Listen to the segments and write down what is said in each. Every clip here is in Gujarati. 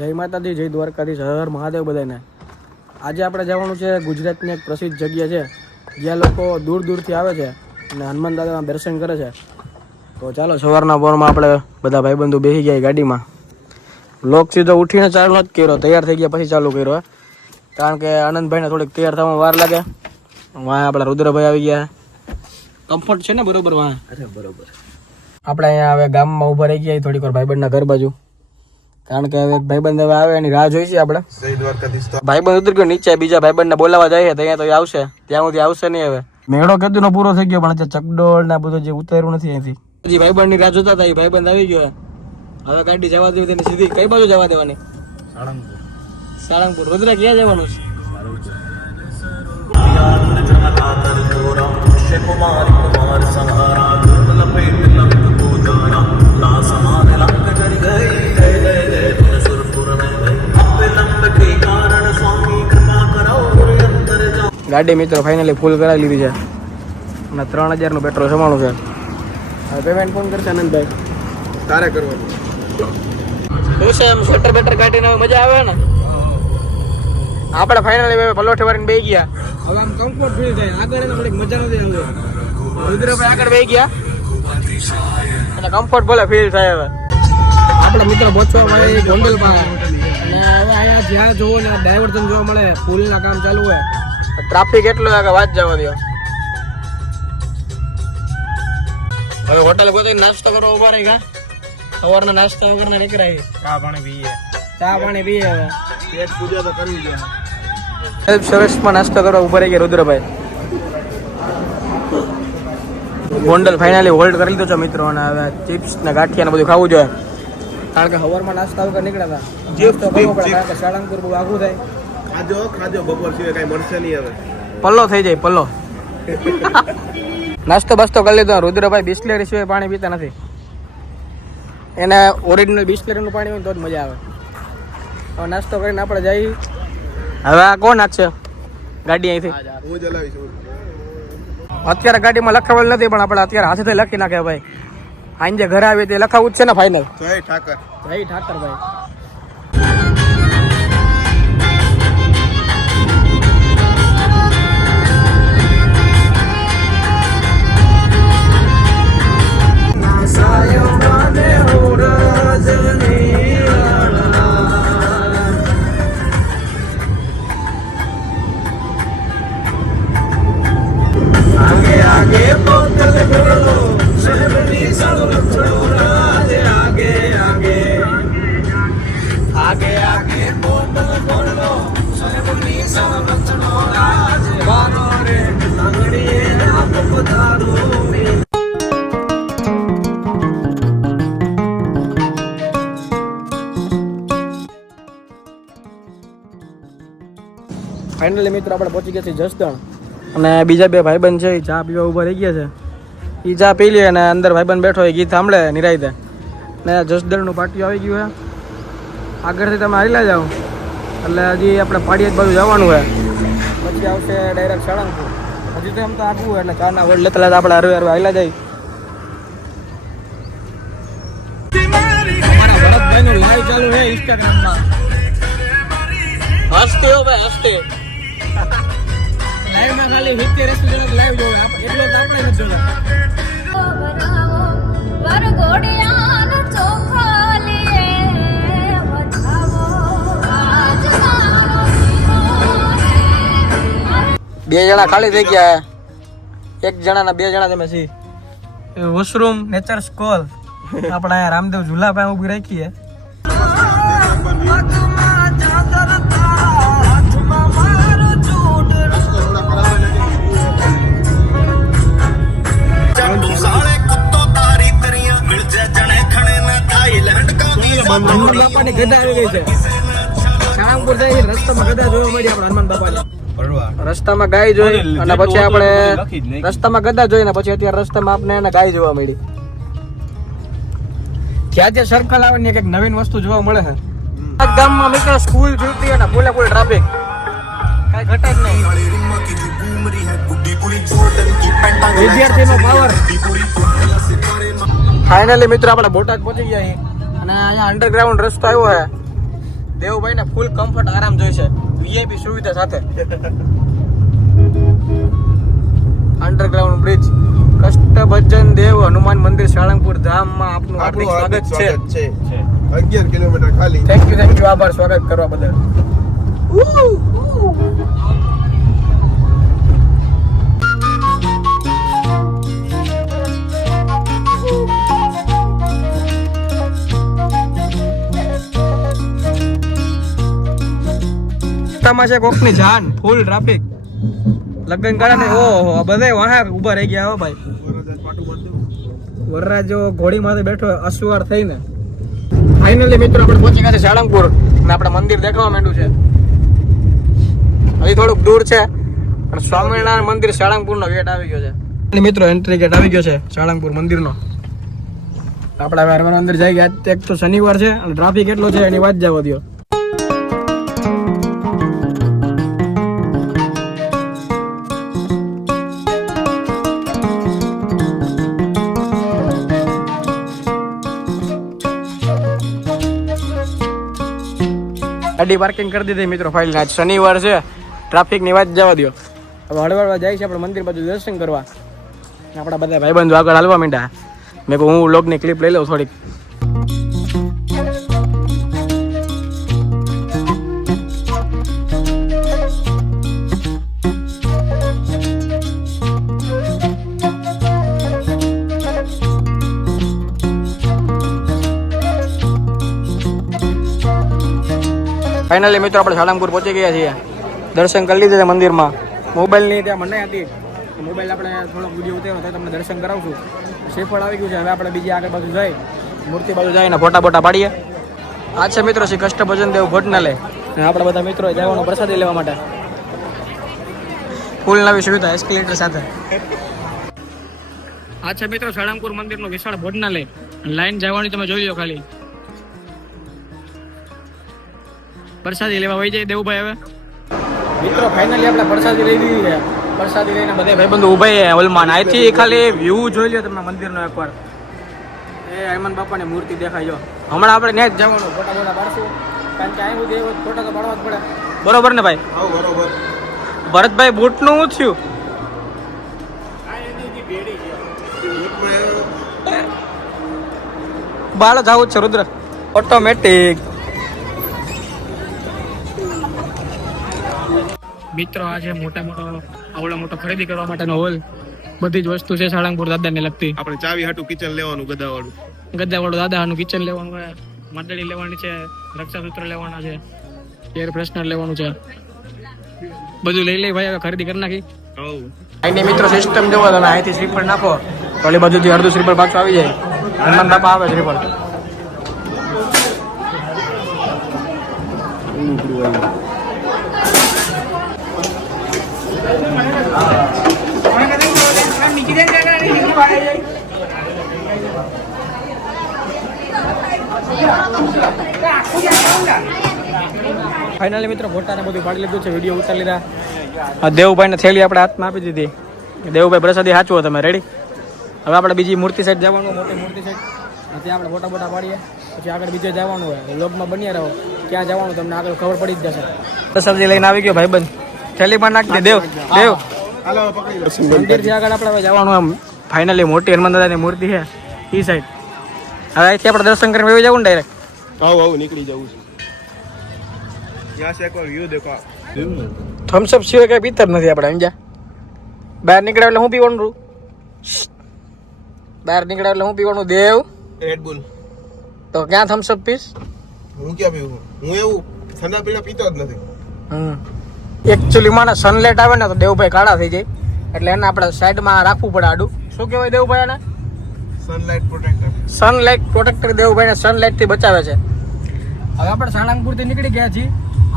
જય માતાજી, જય દ્વારકાધીશ, હર હર મહાદેવ બધાને. આજે આપણે જવાનું છે ગુજરાતની એક પ્રસિદ્ધ જગ્યા છે જ્યાં લોકો દૂર દૂરથી આવે છે અને હનુમાન દાદાના દર્શન કરે છે. તો ચાલો, સવારના પોરમાં આપણે બધા ભાઈબંધુ બેસી ગયા ગાડીમાં. બ્લોગ સીધો ઉઠીને ચાલુ નથી કર્યો, તૈયાર થઈ ગયા પછી ચાલુ કર્યો, કારણ કે આનંદભાઈને થોડીક તૈયાર થવામાં વાર લાગે. વાં આપણા રુદ્રભાઈ આવી ગયા. કમ્ફર્ટ છે ને બરોબર? વાં બરોબર. આપણે અહીંયા હવે ગામમાં ઊભા રહી ગયા થોડીક વાર ભાઈબંધના ઘર બાજુ, કારણ કે હવે ભાઈબંધ હવે આવે એની રાહ જોઈ છે આપણે. ભાઈબંધ ઉતરી ગયો નીચે, બીજા ભાઈબંધને બોલાવવા જાય તો અહીંયા તો આવશે, ત્યાં સુધી આવશે નહીં. હવે મેળો કદુનો પૂરો થઈ ગયો, પણ ચકડોળ ને બધું જે ઉતાર્યું નથી અહીંથી. હજી ભાઈબંધની રાહ જોતા હતા, ભાઈબંધ આવી ગયો. હવે ગાડી જવા દેવી તેને સીધી કઈ બાજુ જવા દેવાની? સાળંગપુર. રુદ્ર ક્યાં જવાનું છે? ગાડી મિત્રો ફાઇનલી ફૂલ કરાવી લીધી છે અને 3000નું પેટ્રોલ જમાણું છે. હવે પેમેન્ટ કોણ કરશે? આનંદભાઈ તારે કરવાનું. શું છે એમ સ્વેટર બેટર કાઢીને હવે મજા આવે ને? આપણે ફાઇનલી પલોઠે વાળીને બેસી ગયા. હવે આમ કમ્ફર્ટ ફીલ થાય. આગળ એને થોડીક મજા નથી આવે. રુદ્રભાઈ આગળ બેસી ગયા અને કમ્ફર્ટ બોલે ફીલ થાય. હવે આપણે મિત્રો પહોંચવા મળે ગોંડલ પાસે, અને હવે અહીંયા જ્યાં જોવો ને ડાયવર્ઝન જોવા મળે, પુલના કામ ચાલુ હોય. ટ્રાફિક એટલો કે વાત જવા દો. હવે હોટલ ગોતી નાસ્તો કરવા ઉભા રહી ગયા. સવારના નાસ્તા વગરના નીકળાય. ચા પાણી પીએ. હવે પેટ પૂજા તો કરવી જોઈએ. સેલ્ફ સર્વિસમાં નાસ્તો કરવા ઉભા રહી ગયા રુદ્રભાઈ. ગોંડલ ફાઇનલી હોલ્ડ કરી લીધો છે મિત્રો, અને હવે ચિપ્સ ને ગાંઠિયા ને બધું ખાવું જોઈએ, કારણ કે સવારમાં નાસ્તા વગર નીકળ્યા હતા. સાળંગપુર બહુ આઘું થાય. ખાજો બપોર સિવાય કઈ મળશે નહીં. હવે પલ્લો થઈ જાય પલ્લો. નાસ્તો બાસ્તો કરી લીધો. રુદ્રભાઈ બિસ્લેરી સિવાય પાણી પીતા નથી. એને ઓરિજિનલ બિસ્લેરીનું પાણી હોય તો જ મજા આવે. હવે નાસ્તો કરીને આપણે જઈએ. હવે આ કોણ નાખશે ગાડી અહીંથી? અત્યારે ગાડીમાં લખાવેલ નથી, પણ આપણે અત્યારે હાથેથી લખી નાખે ભાઈ. આજે ઘરે આવી તે લખાવું જ છે ને ફાઇનલ. જય ઠાકર. જય ઠાકર ભાઈ. ફાઇનલી મિત્રો આપણે પહોંચી ગયા છીએ જસદણ, અને બીજા બે ભાઈબંધ છે એ ચા પીવા ઊભા રહી ગયા છે. એ ચા પી લે અને અંદર ભાઈબંધ બેઠો હોય ગીત સાંભળે નિરાયતે. ને જસદણનું પાટિયું આવી ગયું છે. આગળથી તમે હાલ્યા જાઓ એટલે હજી આપણે પાડિયાદ બાજુ જવાનું હોય, પછી આવશે ડાયરેક્ટ સાળંગપુર. હજી તો એમ તો આગવું હોય એટલે ચાના વડ લેતા લેતા આપણે હરવે હરવે હાલ્યા જાય. અમારા ભરતભાઈનું લાઈવ ચાલુ છે ઇન્સ્ટાગ્રામમાં. હસતે હો ભાઈ હસતે. લાઈવ માં ખાલી 70 જણા લાઈવ જોવે, એટલો તો આપણે નથી જોતા. બે જણા ખાલી થઈ ગયા. એક જણાના બે જણા તમે છી. વોશરૂમ નેચર સ્કોલ આપણે અહીંયા રામદેવ ઝુલા પાસે ઉભી રાખીએ. બાપાની ગદા આવી ગઈ છે. સાળંગપુર જઈ રસ્તામાં ગદા જોવા મળી આપણે હનુમાન બાપાની. રસ્તામાં ગાય જોઈ અને પછી આપણે રસ્તામાં ગદા જોઈ ને પછી અત્યારે રસ્તામાં આપણે એને ગાય જોવા મળી. જ્યાં ત્યાં સર્કલ આવે ને એક નવીન વસ્તુ જોવા મળે છે. ગામમાં મિત્રો સ્કૂલ જોઈતી અને ફૂલે ફૂલ ટ્રાફિક, કઈ ઘટે જ નહીં. વિદ્યાર્થીનો પાવર. ફાઇનલી મિત્રો આપણે બોટાદ પહોંચી ગયા છીએ અને અહીંયા અંડરગ્રાઉન્ડ રસ્તો આવ્યો છે દેવભાઈ ને ફૂલ કમ્ફર્ટ આરામ જોઈશે, વીઆઈપી સુવિધા સાથે. અંડરગ્રાઉન્ડ બ્રિજ, કષ્ટભંજન દેવ હનુમાન મંદિર સાળંગપુર ધામમાં આપનું હાર્દિક સ્વાગત છે. 11 કિલોમીટર ખાલી. થેન્ક યુ, આભાર સ્વાગત કરવા બદલ. રસ્તામાં છે કોકની જાન, ફૂલ ટ્રાફિક, લગ્ન કરે ને ઓહો બધા વાહા ઉભા રહી ગયા. હો ભાઈ, વરરાજો ઘોડી માથે બેઠો અસવાર થઈને. ફાઇનલી મિત્રો આપણે પહોંચી ગયા છે સાળંગપુર અને આપણે મંદિર દેખાવા માંડ્યું છે. હજી થોડુંક દૂર છે પણ સ્વામિનારાયણ મંદિર સાળંગપુરનો ગેટ આવી ગયો છે. અને મિત્રો એન્ટ્રી ગેટ આવી ગયો છે સાળંગપુર મંદિરનો. આપણે હવે અંદર જઈ ગયા. એક તો શનિવાર છે અને ટ્રાફિક એટલો છે એની વાત જવા દો. ગાડી પાર્કિંગ કરી દીધી મિત્રો ફાઇલ. આજ શનિવાર છે, ટ્રાફિક ની વાત જવા દો. હવે હળવળવા જાય છે આપણે મંદિર બાજુ દર્શન કરવા. આપણા બધા ભાઈબંધો આગળ હાલવા માંડ્યા. મેં કહું હું વ્લોગની ક્લિપ લઈ લઉં થોડીક. ફાઇનલી મિત્રો આપણે સાળંગપુર પહોંચી ગયા છીએ. દર્શન કરી લીધા છે મંદિરમાં. મોબાઈલની ત્યાં મનાઈ હતી, મોબાઈલ આપણે થોડોક વિડીયો ઉતાર્યો તો તમને દર્શન કરાવશું. શ્રીફળ આવી ગયું છે. હવે આપણે બીજી આગળ બાજુ જઈ મૂર્તિ બાજુ જઈને ફોટા બોટા પાડીએ. આ છે મિત્રો શ્રી કષ્ટભંજન દેવ ભોજનાલય. આપણા બધા મિત્રો જવાનું પ્રસાદી લેવા માટે. ફૂલ નવી સુવિધા એસ્કેલેટર સાથે. આ છે મિત્રો સાળંગપુર મંદિરનું વિશાળ ભોજનાલય. લાઈન જવાની તમે જોઈ લો ખાલી. પ્રસાદી લેવા વહી જાય દેવુભાઈ. હવે મિત્રો ફાઇનલી આપણે પ્રસાદી લઈ લીધી છે. પ્રસાદી લઈને બધા ભાઈબંધો ઉભા છે હોલમાં. અહીંથી ખાલી વ્યૂ જોઈ લો તમે મંદિરનો એકવાર. એ હનુમાન બાપાની મૂર્તિ દેખાય જો. હમણાં આપણે ત્યાં જ જવાનું, ફોટા બોટા પાડશું. કારણ કે અહીં સુધી ફોટા તો પાડવા જ પડે. બરોબર ને ભાઈ? હા બરોબર. ભરતભાઈ બૂટનું શું થયું? બાળ જવું જ છે રુદ્ર ઓટોમેટિક. મિત્રો આ છે આવડો મોટો ખરીદી કરવા માટેનો હોલ. બધી જ વસ્તુ છે સાળંગપુર દાદાને લગતી. આપણે ચાવી હાટું કિચન લેવાનું, ગદ્દાવાળું દાદાનું કિચન લેવાનું છે, મદડી લેવાની છે, રક્ષાસૂત્ર લેવાના છે, એર ફ્રેશનર લેવાનું છે. બધું લઈ લઈ ભાઈ, હવે ખરીદી કરી નાખી. અહીંની મિત્રો સિસ્ટમ જોવો તમે. અહીંથી શ્રીફળ નાખો તો ઓલી બાજુથી અડધું શ્રીફળ પાછું આવી જાય. હનુમાન બાપા આવે શ્રીફળ. ફાઇનલી મિત્રો ફોટાને બધું પાડી લીધું છે, વિડીયો ઉતારી લીધા. દેવભાઈને થેલી આપણે હાથમાં આપી દીધી. દેવભાઈ પ્રસાદી સાચવો તમે. રેડી? હવે આપણે બીજી મૂર્તિ સાઈડ જવાનું, મોટી મૂર્તિ સાઈડ. ત્યાં આપણે ફોટા બોટા પાડીએ, પછી આગળ બીજે જવાનું હોય. વ્લોગમાં બન્યા રહો, ક્યાં જવાનું તમને આગળ ખબર પડી જ જશે. પ્રસાદી લઈને આવી ગયો ભાઈબંધ. થેલીમાં નાખી દે. દેવ મંદિરથી આગળ આપણે જવાનું. આમ ફાઇનલી મોટી હનુમાન દાદાની મૂર્તિ છે એ સાઈડ. હવે અહીંથી આપણે દર્શન કરીને આવી જવું ને ડાયરેક્ટ. નીકળી જવું છે. यहाँ से एक और व्यू देखो. થમ્સઅપ સિવાય કઈ પીતર નથી આપણે. સમજ્યા? બહાર નીકળ્યા એટલે હું પીવાનું? બહાર નીકળ્યા એટલે હું પીવાનું? દેવ રેડ બુલ. તો ક્યાં થમ્સઅપ પીસ? હું ક્યાં પીવું? હું એવું ઠંડા પીણા પીતો જ નથી. એકચ્યુઅલી માં સનલાઇટ આવે ને તો દેવભાઈ કાળા થઈ જાય, એટલે એને આપણે સાઈડમાં રાખવું પડે આડું. શું કહેવાય દેવભાઈ આને? Sunlight protector. સનલાઇટ પ્રોટેક્ટર દેવભાઈને સનલાઇટ થી બચાવે છે. હવે આપણે સાળંગપુર થી નીકળી ગયા છીએ.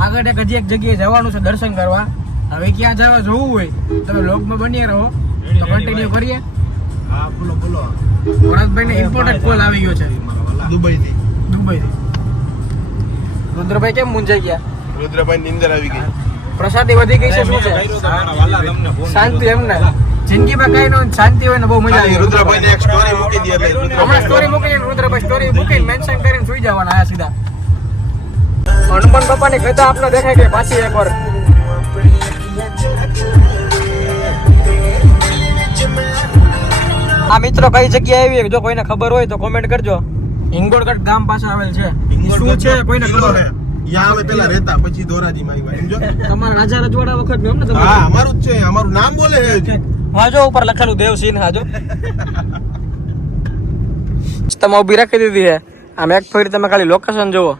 આગળ હજી એક જગ્યાએ જવાનું છે દર્શન કરવા. હવે ક્યાં જવા જવું હોય તમે લોગમાં બની રહો તો કન્ટિન્યુ કરીએ. હા બોલો બોલો. ભરતભાઈ ને ઇમ્પોર્ટન્ટ કોલ આવી ગયો છે દુબઈ થી. રુદ્રભાઈ કેમ મૂંઝાઈ ગયા? રુદ્રભાઈ નીંદર આવી ગઈ. પ્રસાદી વધી ગઈ છે. શું છે? શાંતિ. એમને જિંદગીમાં કઈ નો શાંતિ હોય ને બહુ મજા આવે. રુદ્રભાઈ ને એક સ્ટોરી મૂકી દે એટલે હમણાં સ્ટોરી મૂકી. રુદ્રભાઈ સ્ટોરી મૂકીને મેન્શન કરીને સુઈ જવાના. આ સીધા હનુમાન બાપાની કથા આપને દેખાય કે પાછી એકવાર આ મિત્રો કઈ જગ્યાએ આવી જો કોઈને ખબર હોય તો કોમેન્ટ કરજો. હિંગોળગઢ ગામ પાસે આવેલ છે. શું છે કોઈને ખબર હોય? યા હવે પેલા રહેતા પછી ધોરાજીમાં આવ્યા સમજો. તમારા રાજા રજવાડા વખત નું એમ ને હા અમારું જ છે, અમારું નામ બોલે છે. હાજો ઉપર લખેલું દેવસિંહ હાજો. તમે ઊભી રાખી દીધી છે. આમ એક ફેરી તમે ખાલી લોકેશન જુઓ.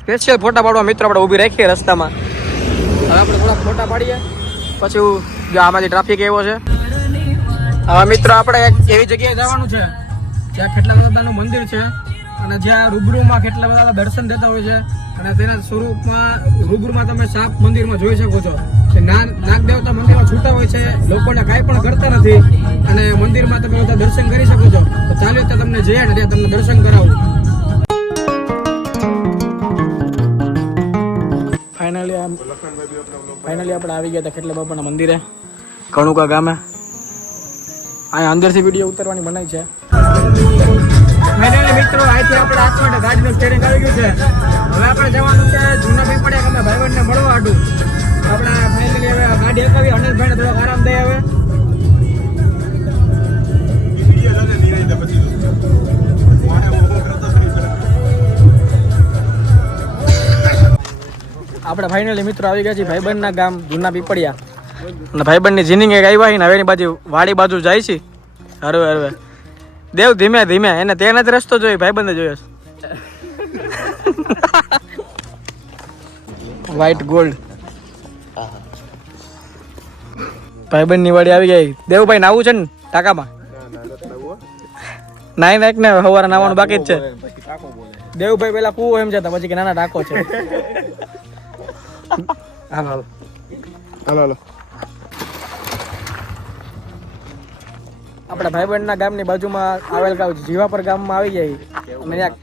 સ્પેશિયલ ફોટા પાડવા મિત્રો આપણે ઊભી રાખીએ રસ્તામાં. હવે આપણે થોડા ફોટા પાડીએ પછી જો આમાંથી ટ્રાફિક એવો છે. હવે મિત્રો આપણે એક એવી જગ્યાએ જવાનું છે જ્યાં કેટલા દાદાનું મંદિર છે અને જ્યાં રૂબરૂમાં કેટલા બધા દર્શન દેતા હોય છે અને તેના સ્વરૂપમાં રૂબરૂમાં તમે સાપ મંદિરમાં જોઈ શકો છો કે નાગ દેવતા મંદિરમાં છૂટા હોય છે, લોકોને કાંઈ પણ કરતા નથી અને મંદિરમાં તમે બધા દર્શન કરી શકો છો. તો ચાલો ત્યાં તમને જઈએ ને ત્યાં તમને દર્શન કરાવું. ફાઇનલી આપણે આવી ગયા હતા કેટલા બાપાના મંદિરે કણુકા ગામે. અહીંયા અંદરથી વિડીયો ઉતારવાની મનાઈ છે. ફાઇનલી મિત્રો અહીંથી આપણે હાથ માટે ગાડીનું સ્ટેરિંગ આવી ગયું છે. હવે આપણે જવાનું છે જૂના પીપળિયા ગામે ભાઈબંધને મળવા હાટું. આપણે ફાઇનલી હવે ગાડી હકાવી અનિલભાઈને થોડો આરામ દે. હવે આપણે ફાઇનલી મિત્રો આવી ગયા છીએ ભાઈબંધના ગામ જૂના પીપળિયા અને ભાઈબંધની જીનિંગ એક આવ્યા ને હવે એની બાજુ વાડી બાજુ જાય છે. હરવે હરવે દેવ ધીમે ધીમે એને તે નથી રસ્તો જોઈ ભાઈબંધે જોયો વ્હાઈટ ગોલ્ડ. ભાઈબંધની વાડી આવી ગઈ. દેવભાઈ નાવું છે ને ટાંકામાં? નાઈ નાખ ને સવારે નાવાનું બાકી જ છે. દેવભાઈ પેલા કૂવો એમ જતા પછી કે નાના ટાંકો છે. હાલો હાલો આપણા ભાઈબંધના ગામની બાજુમાં આવેલ ગામ જીવાપર ગામમાં આવી જાય અને ત્યાં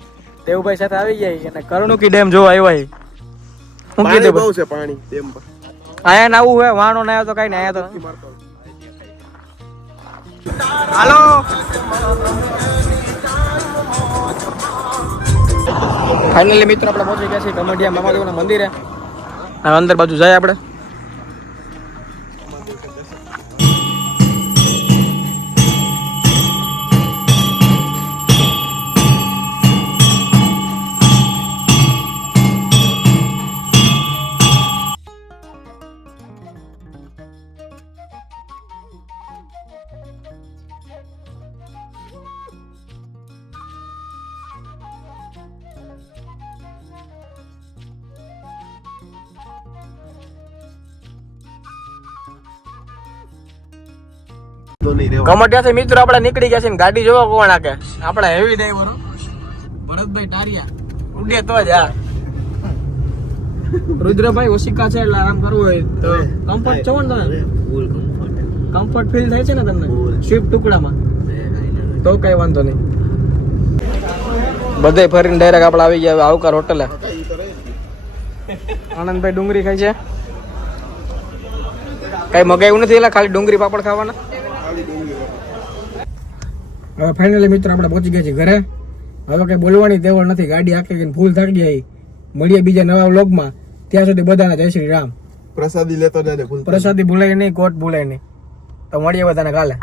દેવભાઈ સાથે આવી જાય અને કરણુકી ડેમ જોવા આવ્યા. શું કીધું બહુ છે પાણી ડેમ પર. આયા નાવું હે વાણો ના આવ્યો તો કઈ નહીં. આયા તો હાલો ફાઇનલી મિત્રો આપણે પહોંચી ગયા છીએ કમડિયા મામાદેવના મંદિરે. હવે અંદર બાજુ જાય આપણે. કમટિયાથી મિત્રો આપણે નીકળી ગયા છે ને ગાડી જોવા કોણ આકે આપણા હેવી ડ્રાઈવર ભરતભાઈ ટારિયા ઉડે તો જ. આ રુદ્રભાઈ ઓશિકા છે એટલે આરામ કરવું હોય તો કમ્ફર્ટ છો ને તમે? કમ્ફર્ટ ફીલ થાય છે ને તમને સ્વિફ્ટ ટુકડામાં? તો કઈ વાંધો નહીં. બધે ફરીને ડાયરેક્ટ આપણે આવી ગયા આવકાર હોટલે. આનંદભાઈ ડુંગળી ખાય છે. કઈ મગાવ્યું નથી એટલે ખાલી ડુંગળી પાપડ ખાવાના. હવે ફાઇનલી મિત્રો આપણે પહોંચી ગયા છીએ ઘરે. હવે કઈ બોલવાની તેવડ નથી. ગાડી આખી ગઈ ફૂલ થાકી ગઈ. મળીએ બીજા નવા વ્લોગમાં. ત્યાં સુધી બધાને જય શ્રી રામ. પ્રસાદી લેતો જાજે. પ્રસાદી ભૂલાય નહીં, કોટ ભૂલાય નહીં. તો મળીએ બધાને કાલે.